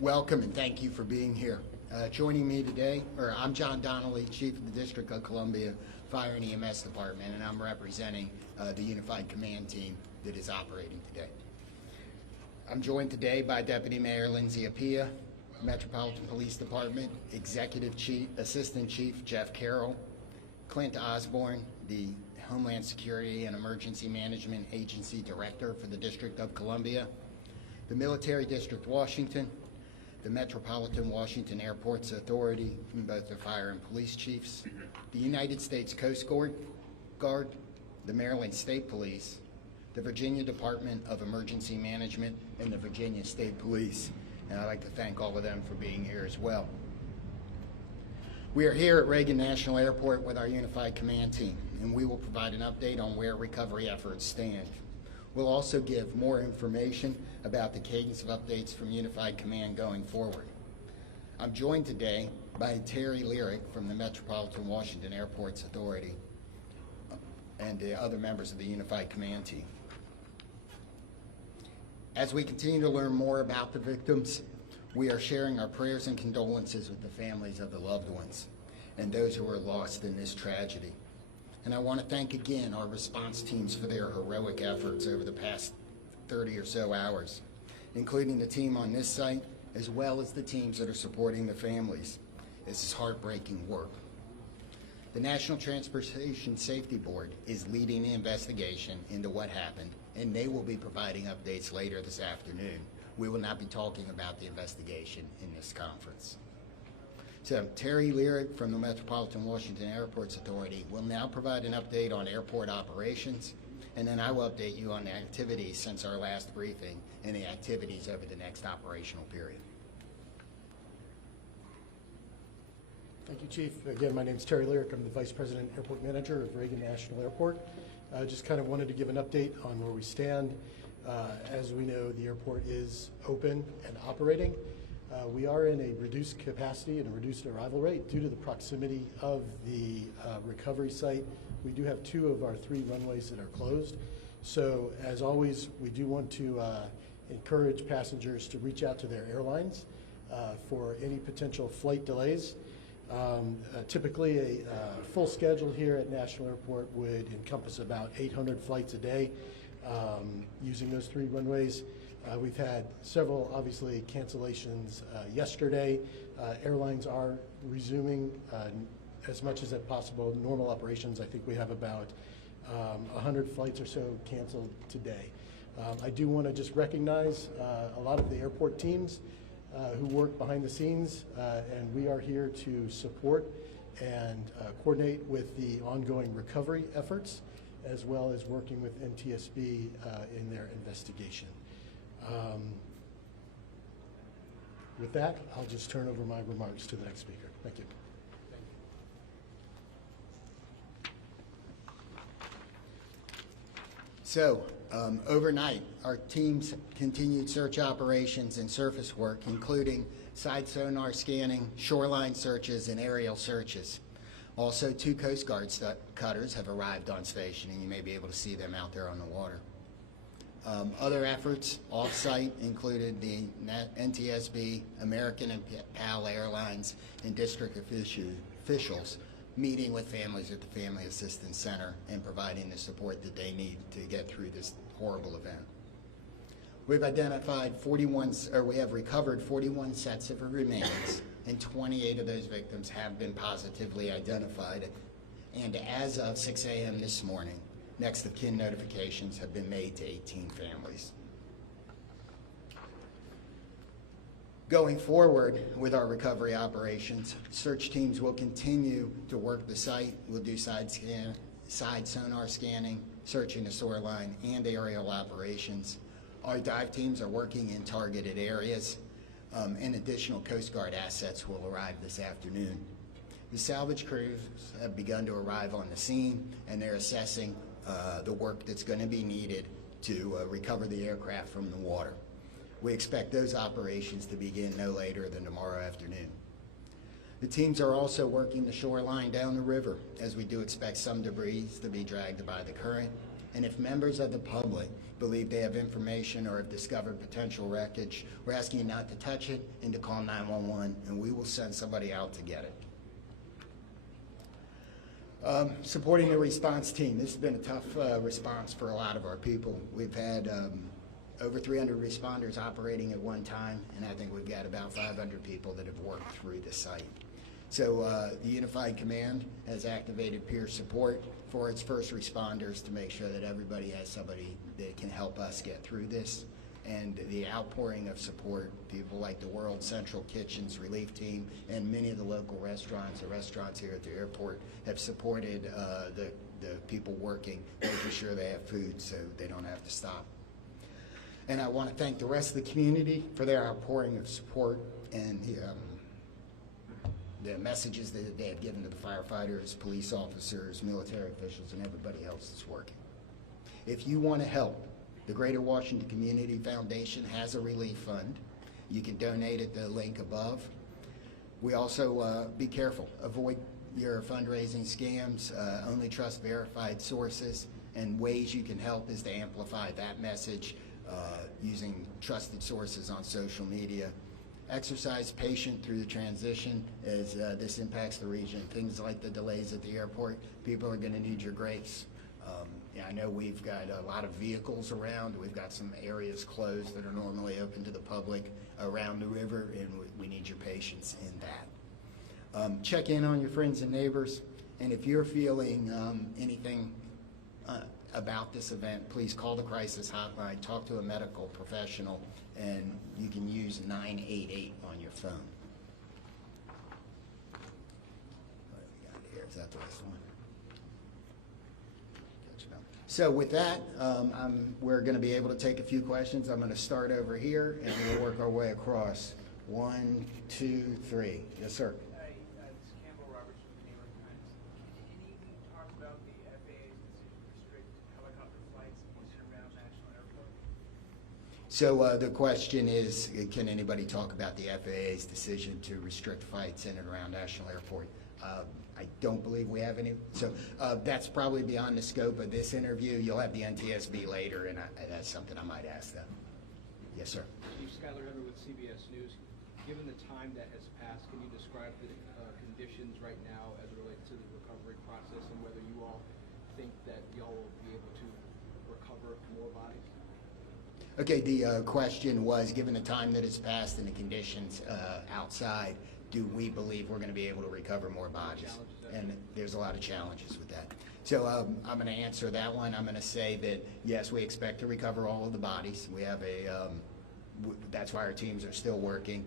Welcome and thank you for being here. Joining me today, I'm John Donnelly, Chief of the District of Columbia Fire and EMS Department, and I'm representing the Unified Command Team that is operating today. I'm joined today by Deputy Mayor Lindsay Appiah, Metropolitan Police Department Executive Assistant Chief Jeff Carroll, Clint Osborne, the Homeland Security and Emergency Management Agency Director for the District of Columbia, the Military District Washington, the Metropolitan Washington Airports Authority, from both the fire and police chiefs, the United States Coast Guard, the Maryland State Police, the Virginia Department of Emergency Management, and the Virginia State Police. And I'd like to thank all of them for being here as well. We are here at Reagan National Airport with our Unified Command Team, and we will provide an update on where recovery efforts stand. We'll also give more information about the cadence of updates from Unified Command going forward. I'm joined today by Terry Lyric from the Metropolitan Washington Airports Authority and the other members of the Unified Command Team. As we continue to learn more about the victims, we are sharing our prayers and condolences with the families of the loved ones and those who were lost in this tragedy. And I want to thank again our response teams for their heroic efforts over the past 30 or so hours, including the team on this site, as well as the teams that are supporting the families. This is heartbreaking work. The National Transportation Safety Board is leading the investigation into what happened, and they will be providing updates later this afternoon. We will not be talking about the investigation in this conference. So Terry Lyric from the Metropolitan Washington Airports Authority will now provide an update on airport operations, and then I will update you on the activities since our last briefing and the activities over the next operational period. Thank you, Chief. Again, my name is Terry Lyric. I'm the Vice President Airport Manager of Reagan National Airport. I just kind of wanted to give an update on where we stand. As we know, the airport is open and operating. We are in a reduced capacity and a reduced arrival rate due to the proximity of the recovery site. We do have 2 of our 3 runways that are closed. So as always, we do want to encourage passengers to reach out to their airlines for any potential flight delays. Typically a full schedule here at National Airport would encompass about 800 flights a day using those 3 runways. We've had several, obviously, cancellations yesterday. Airlines are resuming as much as possible normal operations. I think we have about 100 flights or so canceled today. I do want to just recognize a lot of the airport teams who work behind the scenes, and we are here to support and coordinate with the ongoing recovery efforts, as well as working with NTSB in their investigation. With that, I'll just turn over my remarks to the next speaker. Thank you. So, overnight, our teams continued search operations and surface work, including side sonar scanning, shoreline searches, and aerial searches. Also, 2 Coast Guard cutters have arrived on station, and you may be able to see them out there on the water. Other efforts off-site included the NTSB, American and PAL Airlines, and district officials meeting with families at the Family Assistance Center and providing the support that they need to get through this horrible event. We've identified we have recovered 41 sets of remains, and 28 of those victims have been positively identified. And as of 6 a.m. this morning, next of kin notifications have been made to 18 families. Going forward with our recovery operations, search teams will continue to work the site. We'll do side sonar scanning, searching the shoreline, and aerial operations. Our dive teams are working in targeted areas, and additional Coast Guard assets will arrive this afternoon. The salvage crews have begun to arrive on the scene, and they're assessing the work that's going to be needed to recover the aircraft from the water. We expect those operations to begin no later than tomorrow afternoon. The teams are also working the shoreline down the river, as we do expect some debris to be dragged by the current, And if members of the public believe they have information or have discovered potential wreckage, we're asking you not to touch it and to call 911, and we will send somebody out to get it. Supporting the response team. This has been a tough response for a lot of our people. We've had over 300 responders operating at one time, and I think we've got about 500 people that have worked through the site. So the Unified Command has activated peer support for its first responders to make sure that everybody has somebody that can help us get through this. And the outpouring of support, people like the World Central Kitchens Relief Team and many of the local restaurants, the restaurants here at the airport, have supported the people working, making sure they have food so they don't have to stop. And I want to thank the rest of the community for their outpouring of support and the messages that they have given to the firefighters, police officers, military officials, and everybody else that's working. If you want to help, the Greater Washington Community Foundation has a relief fund. You can donate at the link above. We also, be careful, avoid your fundraising scams, only trust verified sources, and ways you can help is to amplify that message using trusted sources on social media. Exercise patience through the transition as this impacts the region. Things like the delays at the airport, people are going to need your grace. Yeah, I know we've got a lot of vehicles around. We've got some areas closed that are normally open to the public around the river, and we need your patience in that. Check in on your friends and neighbors, and if you're feeling anything about this event, please call the crisis hotline, talk to a medical professional, and you can use 988 on your phone. What do we got here? Is that the last one? So with that, we're going to be able to take a few questions. I'm going to start over here, and we'll work our way across. 1, 2, 3. Yes, sir. Hi, it's Campbell Roberts from the New York Times. Can you talk about the FAA's decision to restrict helicopter flights in and around National Airport? So the question is, can anybody talk about the FAA's decision to restrict flights in and around National Airport? I don't believe we have any. So that's probably beyond the scope of this interview. You'll have the NTSB later, and that's something I might ask them. Yes, sir. Chief Skylar Heather with CBS News. Given the time that has passed, can you describe the conditions right now as it relates to the recovery process and whether you all think that y'all will be able to recover more bodies? Okay, the question was, given the time that has passed and the conditions outside, do we believe we're going to be able to recover more bodies? And there's a lot of challenges with that. So I'm going to answer that one. I'm going to say that, yes, we expect to recover all of the bodies. We have that's why our teams are still working.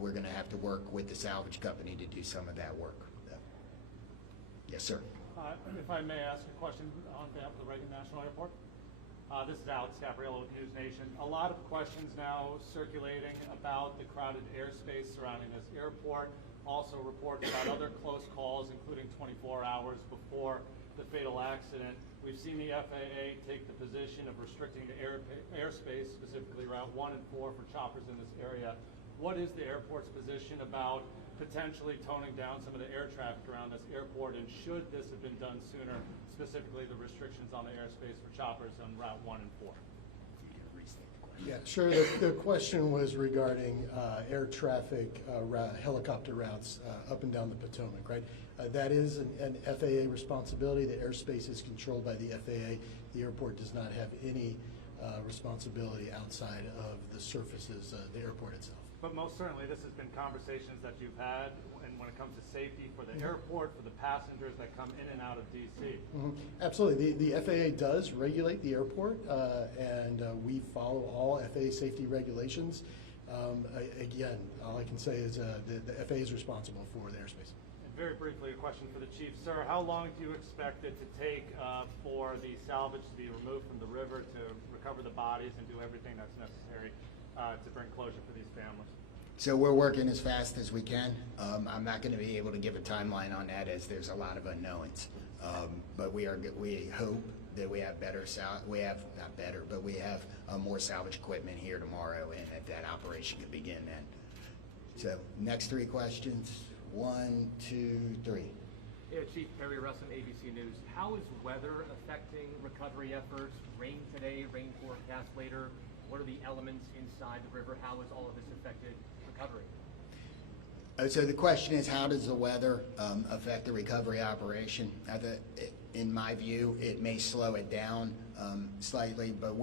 We're going to have to work with the salvage company to do some of that work. Yes, sir. If I may ask a question on behalf of the Reagan National Airport. This is Alex Capriello with News Nation. A lot of questions now circulating about the crowded airspace surrounding this airport. Also reports about other close calls, including 24 hours before the fatal accident. We've seen the FAA take the position of restricting the airspace, specifically Route 1 and 4 for choppers in this area. What is the airport's position about potentially toning down some of the air traffic around this airport, and should this have been done sooner, specifically the restrictions on the airspace for choppers on Route 1 and 4? Yeah, sure. The question was regarding air traffic, helicopter routes up and down the Potomac, right? That is an FAA responsibility. The airspace is controlled by the FAA. The airport does not have any responsibility outside of the surfaces, the airport itself. But most certainly, this has been conversations that you've had, and when it comes to safety for the airport, for the passengers that come in and out of D.C. Absolutely. The FAA does regulate the airport, and we follow all FAA safety regulations. Again, all I can say is the FAA is responsible for the airspace. And very briefly, a question for the chief. Sir, how long do you expect it to take for the salvage to be removed from the river to recover the bodies and do everything that's necessary to bring closure for these families? So we're working as fast as we can. I'm not going to be able to give a timeline on that as there's a lot of unknowns. But we hope that we have we have more salvage equipment here tomorrow, and that operation can begin then. So next three questions. 1, 2, 3. Yeah, Chief Perry Russell, ABC News. How is weather affecting recovery efforts? Rain today, rain forecast later. What are the elements inside the river? How has all of this affected recovery? So the question is, how does the weather affect the recovery operation? In my view, it may slow it down slightly, but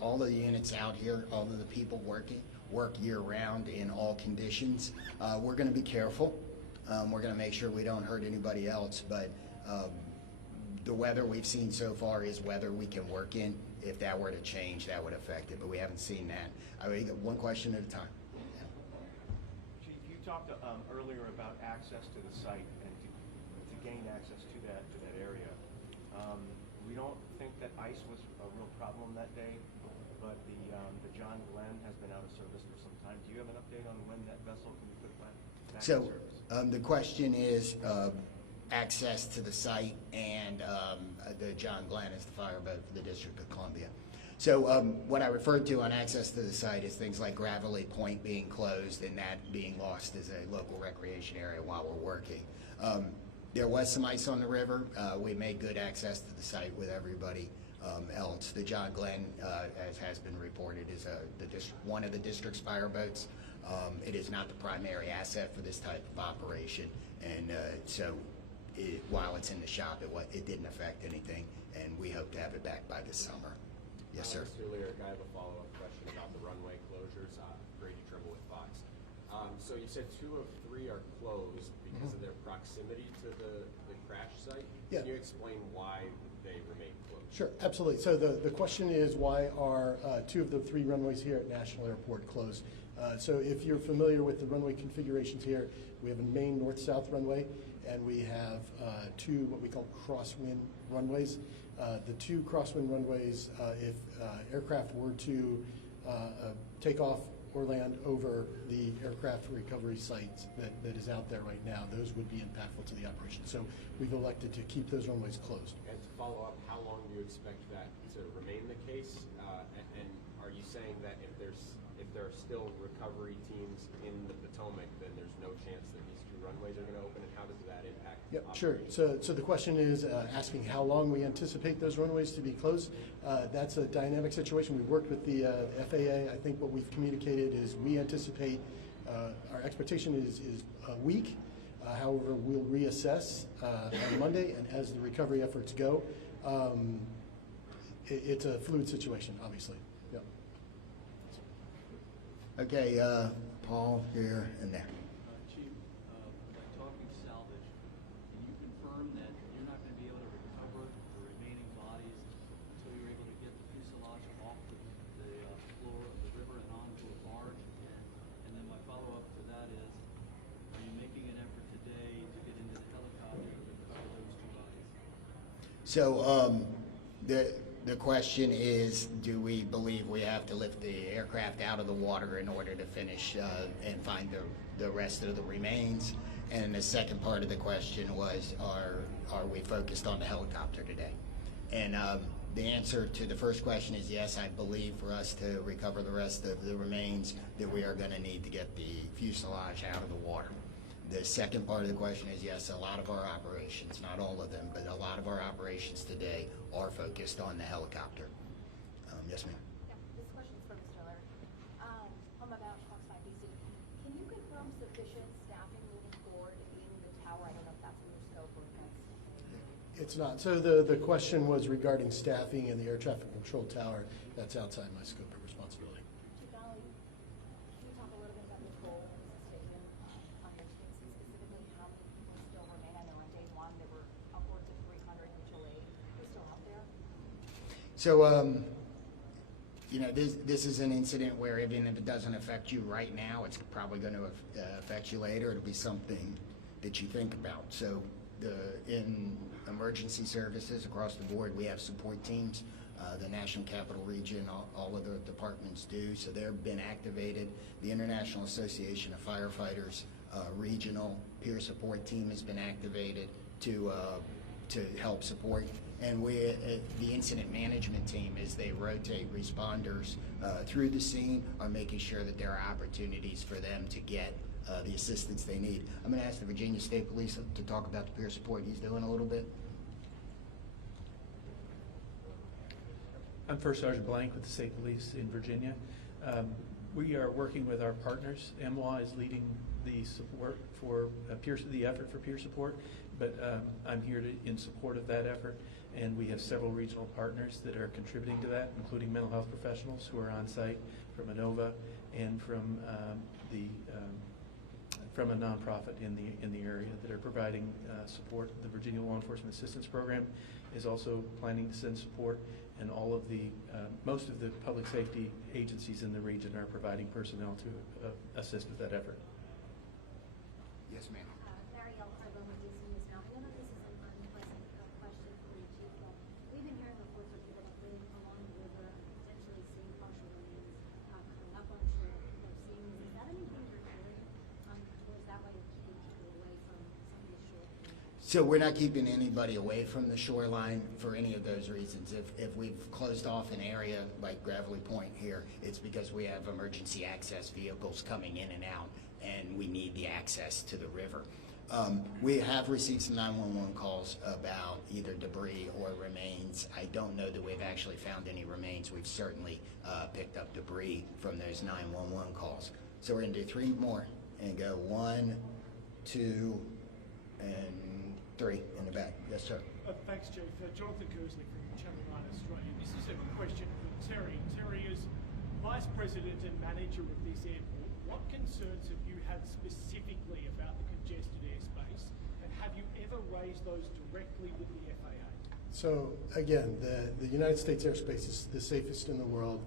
all of the units out here, all of the people work year-round in all conditions. We're going to be careful. We're going to make sure we don't hurt anybody else, but the weather we've seen so far is weather we can work in. If that were to change, that would affect it, but we haven't seen that. I mean, one question at a time. Chief, you talked earlier about access to the site and to gain access to that area. We don't think that ice was a real problem that day, but the John Glenn has been out of service for some time. Do you have an update on when that vessel can be put back in So service? the question is access to the site, and the John Glenn is the fireboat for the District of Columbia. So what I referred to on access to the site is things like Gravelly Point being closed and that being lost as a local recreation area while we're working. There was some ice on the river. We made good access to the site with everybody else. The John Glenn, as has been reported, is one of the district's fireboats. It is not the primary asset for this type of operation, and while it's in the shop, it didn't affect anything, and we hope to have it back by this summer. Yes, sir. Mr. Lyric, I have a follow-up question about the runway closures. Grady Trimble with Fox. So you said 2 of 3 are closed because of their proximity to the crash site. Yeah. Can you explain why they remain closed? Sure, absolutely. So the question is, why are 2 of the 3 runways here at National Airport closed? So if you're familiar with the runway configurations here, we have a main north-south runway, and we have 2 what we call crosswind runways. The 2 crosswind runways, if aircraft were to take off or land over the aircraft recovery site that is out there right now, those would be impactful to the operation. So we've elected to keep those runways closed. And to follow up, how long do you expect that to remain the case? And are you saying that if there are still recovery teams in the Potomac, then there's no chance that these 2 runways are going to open, and how does that impact Yep, sure. So the question is asking how long we anticipate those runways to be closed. That's a dynamic situation. We've worked with the FAA. I think what we've communicated is we anticipate, our expectation is a week. However, we'll reassess on Monday, and as the recovery efforts go, it's a fluid situation, obviously. Yep. Okay, Paul, here and there. Chief, by talking salvage, can you confirm that you're not going to be able to recover the remaining bodies until you're able to get the fuselage off the floor of the river and onto a barge? And then my follow-up to that is, are you making an effort today to get into the helicopter to recover those 2 bodies? So the question is, do we believe we have to lift the aircraft out of the water in order to finish and find the rest of the remains? And the second part of the question was, are we focused on the helicopter today? And the answer to the first question is yes. I believe for us to recover the rest of the remains that we are going to need to get the fuselage out of the water. The second part of the question is yes, a lot of our operations, not all of them, but a lot of our operations today are focused on the helicopter. Yes, ma'am. Yeah, this question is for Mr. Lyric. I'm about Fox 5 DC. Can you confirm sufficient staffing moving forward in the tower? I don't know if that's in your scope or if that's... It's not. So the question was regarding staffing in the air traffic control tower. That's outside my scope of responsibility. Chief Donnelly, can you talk a little bit about the role of the station on your teams, and specifically how many people still remain? I know on day 1 there were upwards of 300 mutual aid. Who's still out there? So, you know, this is an incident where even if it doesn't affect you right now, it's probably going to affect you later. It'll be something that you think about. So in emergency services across the board, we have support teams. The National Capital Region, all of the departments do. So they've been activated. The International Association of Firefighters regional peer support team has been activated to help support. And the incident management team, as they rotate responders through the scene, are making sure that there are opportunities for them to get the assistance they need. I'm going to ask the Virginia State Police to talk about the peer support he's doing a little bit. I'm First Sergeant Blank with the State Police in Virginia. We are working with our partners. MWA is leading the support for the effort for peer support, but I'm here in support of that effort, and we have several regional partners that are contributing to that, including mental health professionals who are on site from ANOVA and from a nonprofit in the area that are providing support. The Virginia Law Enforcement Assistance Program is also planning to send support, and all of most of the public safety agencies in the region are providing personnel to assist with that effort. Yes, ma'am. Barry Elkhart with DC News Now. I know this is an unpleasant question for you, Chief, but we've been hearing reports of people that live along the river and potentially seeing partial remains coming up on shore. People are seeing this. Is that anything you're hearing towards that way of keeping people away from some of these shore communities? So we're not keeping anybody away from the shoreline for any of those reasons. If we've closed off an area like Gravelly Point here, it's because we have emergency access vehicles coming in and out, and we need the access to the river. We have received some 911 calls about either debris or remains. I don't know that we've actually found any remains. We've certainly picked up debris from those 911 calls. So we're going to do 3 more and go 1, 2, and 3 in the back. Yes, sir. Thanks, Chief. Jonathan Kersley from Channel 9 Australia. This is a question for Terry. Terry, as Vice President and Manager of this airport, what concerns have you had specifically about the congested airspace, and have you ever raised those directly with the FAA? So again, the United States airspace is the safest in the world.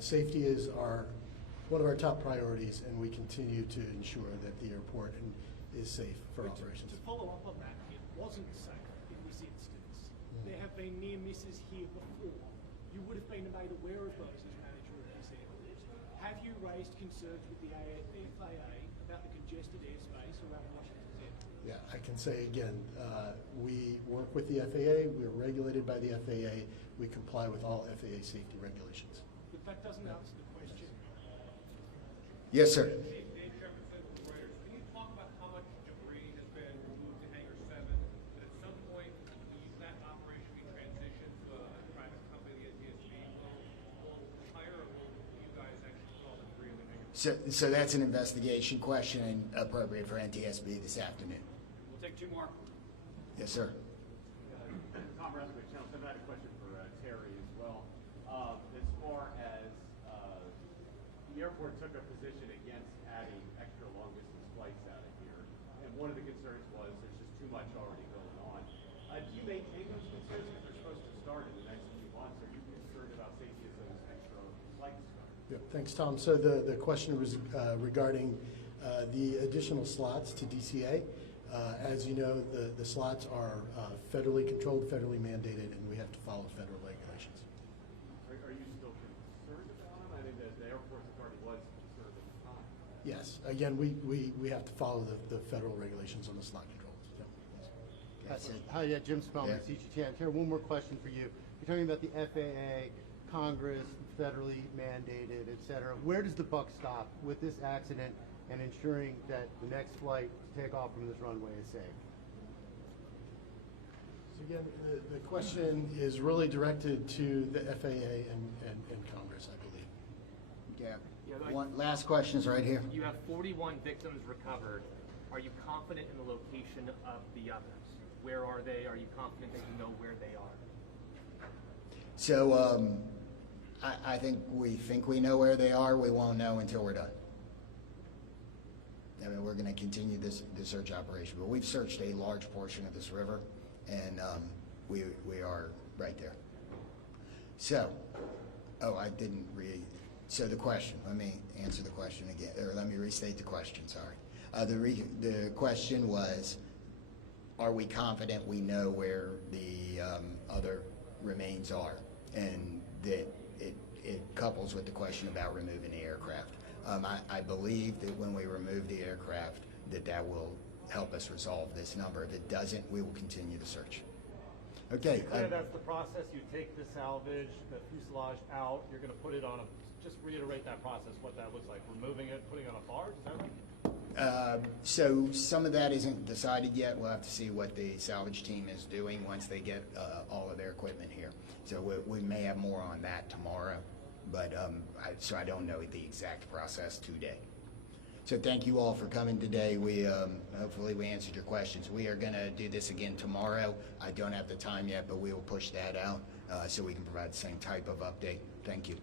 Safety is one of our top priorities, and we continue to ensure that the airport is safe for operations. To follow up on that, it wasn't safe in this instance. There have been near misses here before. You would have been made aware of those as manager of this airport. Have you raised concerns with the FAA about the congested airspace around Washington's airport? Yeah, I can say again, we work with the FAA, we're regulated by the FAA, we comply with all FAA safety regulations. But that doesn't answer the question. Yes, sir. Can you talk about how much debris has been removed to Hangar 7? That at some point, will that operation be transitioned to a private company, the NTSB, will hire, or will you guys actually put all the debris in the hangar? So that's an investigation question and appropriate for NTSB this afternoon. We'll take 2 more. Yes, sir. Tom Resnick, Channel 7. I had a question for Terry as well. As far as the airport took a position against adding extra long-distance flights out of here, and one of the concerns was there's just too much already going on. Do you maintain those concerns because they're supposed to start in the next few months? Are you concerned about safety as those extra flights start? Yeah, thanks, Tom. So the question was regarding the additional slots to DCA. As you know, the slots are federally controlled, federally mandated, and we have to follow federal regulations. Are you still concerned about them? I mean, the airport authority was concerned at the time. Yes. Again, we have to follow the federal regulations on the slot controls. Yeah. That's it. Hi, Jim Spellman, Yeah. CGTN. Here, one more question for you. You're talking about the FAA, Congress, federally mandated, et cetera. Where does the buck stop with this accident and ensuring that the next flight to take off from this runway is safe? So again, the question is really directed to the FAA and Congress, I believe. Yeah. Yeah, One last question is right here. You have 41 victims recovered. Are you confident in the location of the others? Where are they? Are you confident that you know where they are? So I think we know where they are. We won't know until we're done. I mean, we're going to continue the search operation, but we've searched a large portion of this river, and we are right there. So, I didn't read. So the question. Let me answer the question again, or let me restate the question. Sorry. The question was, are we confident we know where the other remains are, and that it couples with the question about removing the aircraft. I believe that when we remove the aircraft, that will help us resolve this number. If it doesn't, we will continue the search. Okay. That's the process. You take the salvage, the fuselage out. You're going to put it on just reiterate that process, what that looks like. Removing it, putting it on a barge. Is that right? So some of that isn't decided yet. We'll have to see what the salvage team is doing once they get all of their equipment here. So we may have more on that tomorrow, but so I don't know the exact process today. So thank you all for coming today. We hopefully we answered your questions. We are going to do this again tomorrow. I don't have the time yet, but we will push that out so we can provide the same type of update. Thank you.